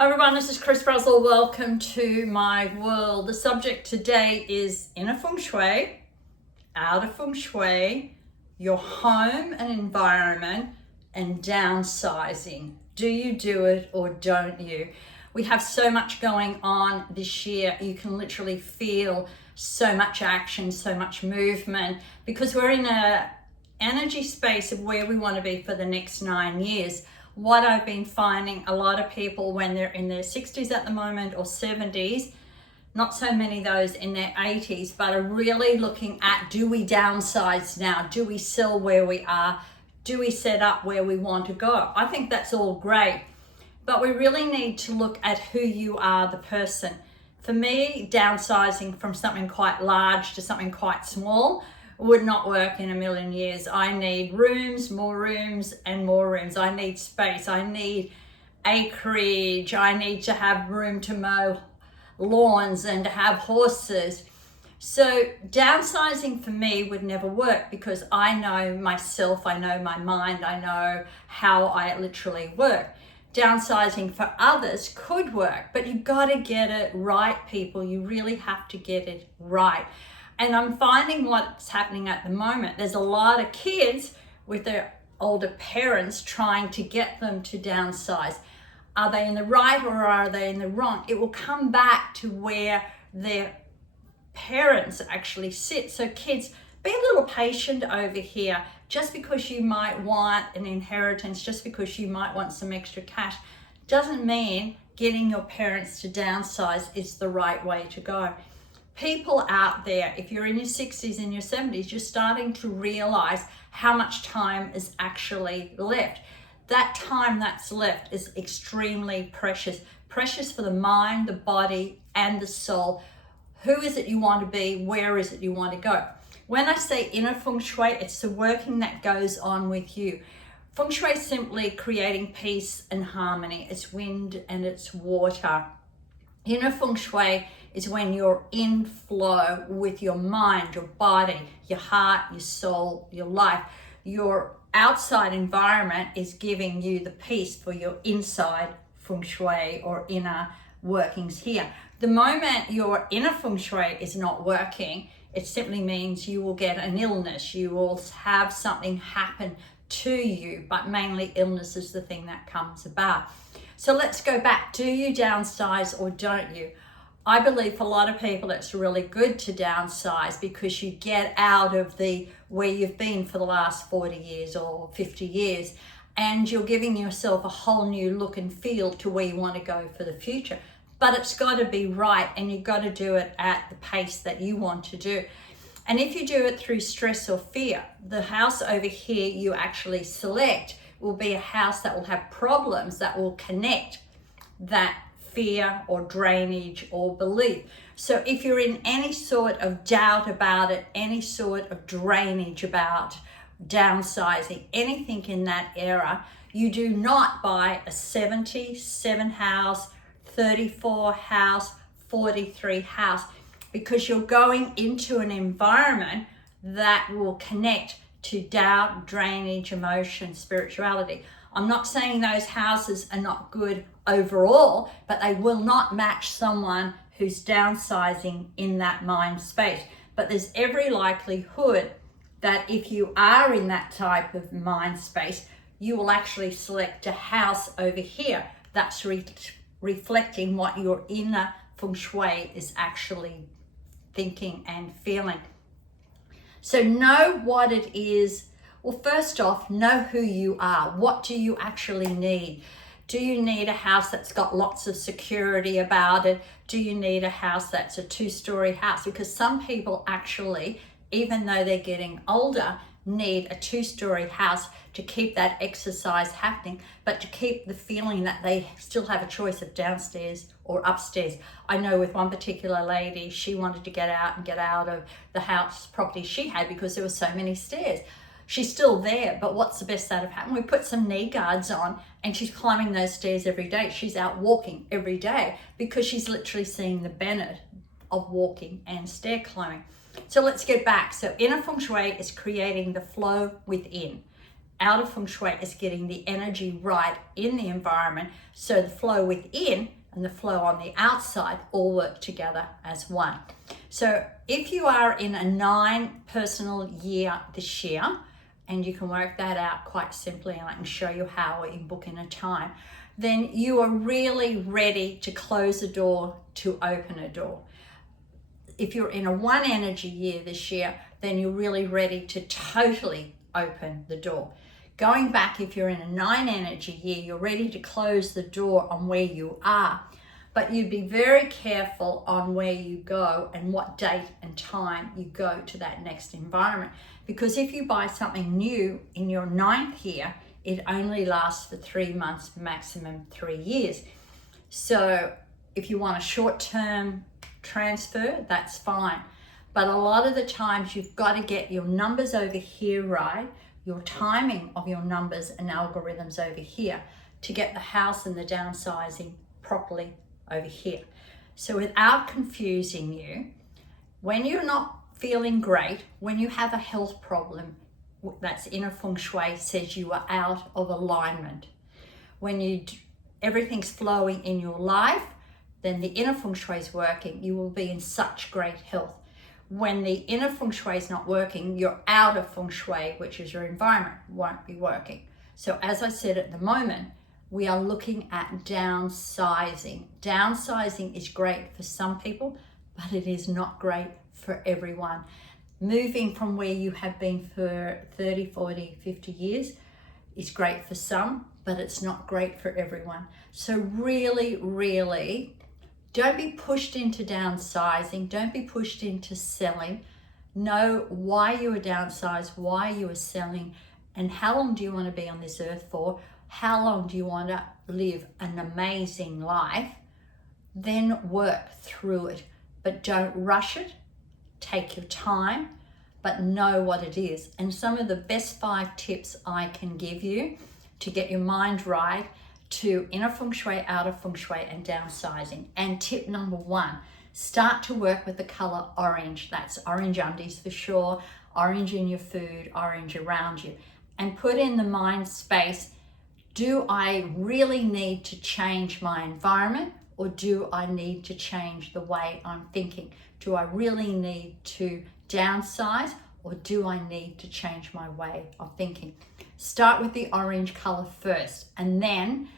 Hi everyone, this is Brazel. Welcome to my world. The subject today is inner Feng Shui, outer Feng Shui, your home and environment, and downsizing. Do you do it or don't you? We have so much going on this year. You can literally feel so much action, so much movement, because we're in a energy space of where we want to be for the next 9 years. What I've been finding, a lot of people when they're in their 60s at the moment or 70s, not so many of those in their 80s, but are really looking at, do we downsize now? Do we sell where we are? Do we set up where we want to go? I think that's all great, but we really need to look at who you are, the person. For me, downsizing from something quite large to something quite small would not work in a million years. I need rooms, and more rooms. I need space. I need acreage. I need to have room to mow lawns and to have horses. So downsizing for me would never work because I know myself, I know my mind, I know how I literally work. Downsizing for others could work, but you've got to get it right, people. You really have to get it right. And I'm finding what's happening at the moment. There's a lot of kids with their older parents trying to get them to downsize. Are they in the right or are they in the wrong? It will come back to where their parents actually sit. So kids, be a little patient over here. Just because you might want an inheritance, just because you might want some extra cash, doesn't mean getting your parents to downsize is the right way to go. People out there, if you're in your 60s and your 70s, you're starting to realize how much time is actually left. That time that's left is extremely precious. Precious for the mind, the body, and the soul. Who is it you want to be? Where is it you want to go? When I say inner Feng Shui, it's the working that goes on with you. Feng Shui is simply creating peace and harmony. It's wind and it's water. Inner Feng Shui is when you're in flow with your mind, your body, your heart, your soul, your life. Your outside environment is giving you the peace for your inside Feng Shui or inner workings here. The moment your inner Feng Shui is not working, it simply means you will get an illness. You will have something happen to you, but mainly illness is the thing that comes about. So let's go back. Do you downsize or don't you? I believe for a lot of people it's really good to downsize because you get out of where you've been for the last 40 years or 50 years, and you're giving yourself a whole new look and feel to where you want to go for the future. But it's got to be right, and you've got to do it at the pace that you want to do. And if you do it through stress or fear, the house over here you actually select will be a house that will have problems that will connect that fear or drainage or belief. So if you're in any sort of doubt about it, any sort of drainage about downsizing, anything in that era, you do not buy a 77 house, 34 house, 43 house, because you're going into an environment that will connect to doubt, drainage, emotion, spirituality. I'm not saying those houses are not good overall, but they will not match someone who's downsizing in that mind space. But there's every likelihood that if you are in that type of mind space, you will actually select a house over here that's reflecting what your inner Feng Shui is actually thinking and feeling. So know what it is. Well, first off, know who you are. What do you actually need? Do you need a house that's got lots of security about it? Do you need a house that's a 2-story house? Because some people actually, even though they're getting older, need a 2-story house to keep that exercise happening, but to keep the feeling that they still have a choice of downstairs or upstairs. I know with one particular lady, she wanted to get out of the house property she had because there were so many stairs. She's still there, but what's the best that have happened? We put some knee guards on and she's climbing those stairs every day. She's out walking every day because she's literally seeing the benefit of walking and stair climbing. So let's get back. So inner Feng Shui is creating the flow within. Outer Feng Shui is getting the energy right in the environment, so the flow within and the flow on the outside all work together as one. So if you are in a 9 personal year this year, and you can work that out quite simply, and I can show you how in book in a time, then you are really ready to close a door to open a door. If you're in a 1 energy year this year, then you're really ready to totally open the door. Going back, if you're in a 9 energy year, you're ready to close the door on where you are. But you'd be very careful on where you go and what date and time you go to that next environment. Because if you buy something new in your 9th year, it only lasts for 3 months, maximum 3 years. So if you want a short-term transfer, that's fine. But a lot of the times you've got to get your numbers over here right, your timing of your numbers and algorithms over here, to get the house and the downsizing properly over here. So without confusing you, when you're not feeling great, when you have a health problem, that's inner Feng Shui says you are out of alignment. When everything's flowing in your life, then the inner Feng Shui is working. You will be in such great health. When the inner Feng Shui is not working, your outer Feng Shui, which is your environment, won't be working. So as I said at the moment, we are looking at downsizing. Downsizing is great for some people, but it is not great for everyone. Moving from where you have been for 30, 40, 50 years is great for some, but it's not great for everyone. So really, really, don't be pushed into downsizing. Don't be pushed into selling. Know why you are downsized, why you are selling, and how long do you want to be on this earth for? How long do you want to live an amazing life? Then work through it, but don't rush it. Take your time, but know what it is. And some of the best 5 tips I can give you to get your mind right to inner Feng Shui, outer Feng Shui, and downsizing. And tip number 1, start to work with the color orange. That's orange undies for sure, orange in your food, orange around you. And put in the mind space, do I really need to change my environment, or do I need to change the way I'm thinking? Do I really need to downsize, or do I need to change my way of thinking? Start with the orange color first, and then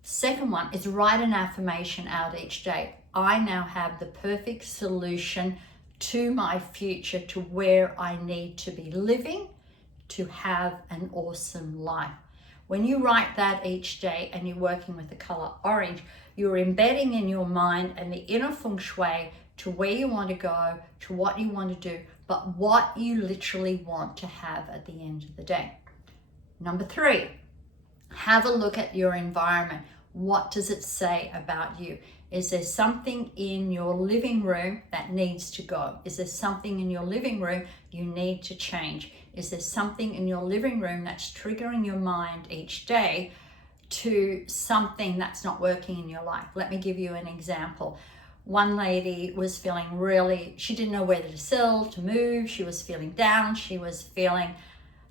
second one is write an affirmation out each day. I now have the perfect solution to my future, to where I need to be living to have an awesome life. When you write that each day and you're working with the color orange, you're embedding in your mind and the inner Feng Shui to where you want to go, to what you want to do, but what you literally want to have at the end of the day. Number 3, have a look at your environment. What does it say about you? Is there something in your living room that needs to go? Is there something in your living room you need to change? Is there something in your living room that's triggering your mind each day to something that's not working in your life? Let me give you an example. One lady was feeling she didn't know whether to sell, to move. She was feeling down. She was feeling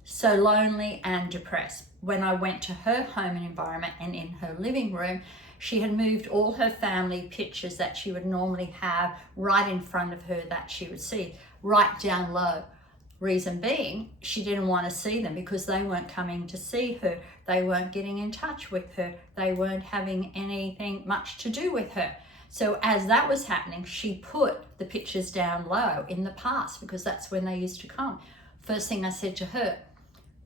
so lonely and depressed. When I went to her home and environment, and in her living room, she had moved all her family pictures that she would normally have right in front of her that she would see, right down low. Reason being, she didn't want to see them because they weren't coming to see her. They weren't getting in touch with her. They weren't having anything much to do with her. So as that was happening, she put the pictures down low in the past because that's when they used to come. First thing I said to her,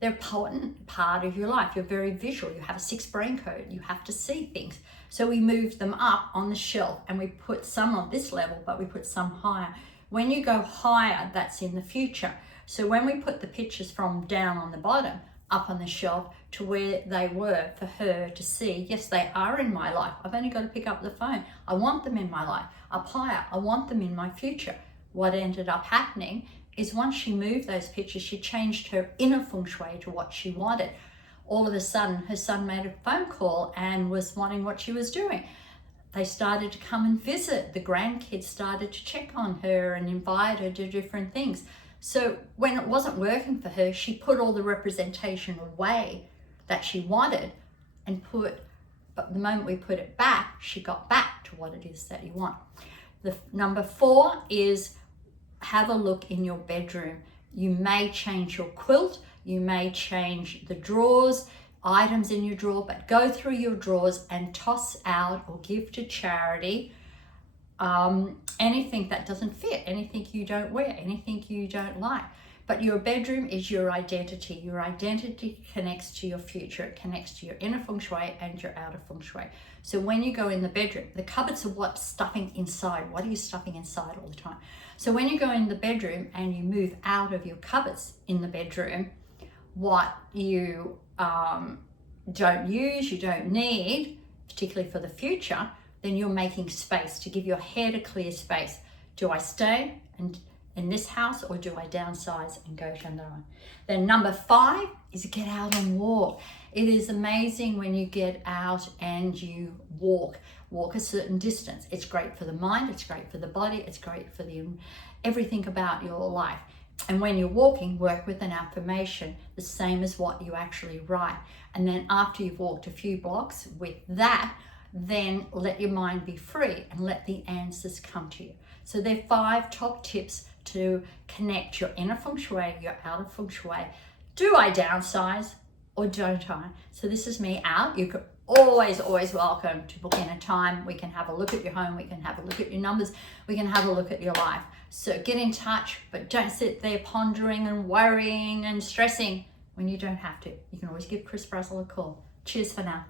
they're an important part of your life. You're very visual. You have a 6 brain code. You have to see things. So we moved them up on the shelf and we put some on this level, but we put some higher. When you go higher, that's in the future. So when we put the pictures from down on the bottom up on the shelf to where they were for her to see, yes, they are in my life. I've only got to pick up the phone. I want them in my life. Up higher, I want them in my future. What ended up happening is once she moved those pictures, she changed her inner Feng Shui to what she wanted. All of a sudden, her son made a phone call and was wanting what she was doing. They started to come and visit. The grandkids started to check on her and invite her to different things. So when it wasn't working for her, she put all the representation away that she wanted but the moment we put it back, she got back to what it is that you want. The number 4 is have a look in your bedroom. You may change your quilt, you may change the drawers, items in your drawer, but go through your drawers and toss out or give to charity anything that doesn't fit, anything you don't wear, anything you don't like. But your bedroom is your identity. Your identity connects to your future. It connects to your inner feng shui and your outer feng shui. So when you go in the bedroom, the cupboards are what's stuffing inside. What are you stuffing inside all the time? So when you go in the bedroom and you move out of your cupboards in the bedroom, what you don't use, you don't need, particularly for the future, then you're making space to give your head a clear space. Do I stay and in this house, or do I downsize and go to another one? Then number 5 is get out and walk. It is amazing when you get out and you walk a certain distance. It's great for the mind, it's great for the body, it's great for everything about your life. And when you're walking, work with an affirmation, the same as what you actually write. And then after you've walked a few blocks with that, then let your mind be free and let the answers come to you. So there are 5 top tips to connect your inner feng shui, your outer feng shui. Do I downsize or don't I? So this is me out. You could always welcome to book in a time. We can have a look at your home. We can have a look at your numbers. We can have a look at your life. So get in touch, but don't sit there pondering and worrying and stressing when you don't have to. You can always give Chris Brazel a call. Cheers for now.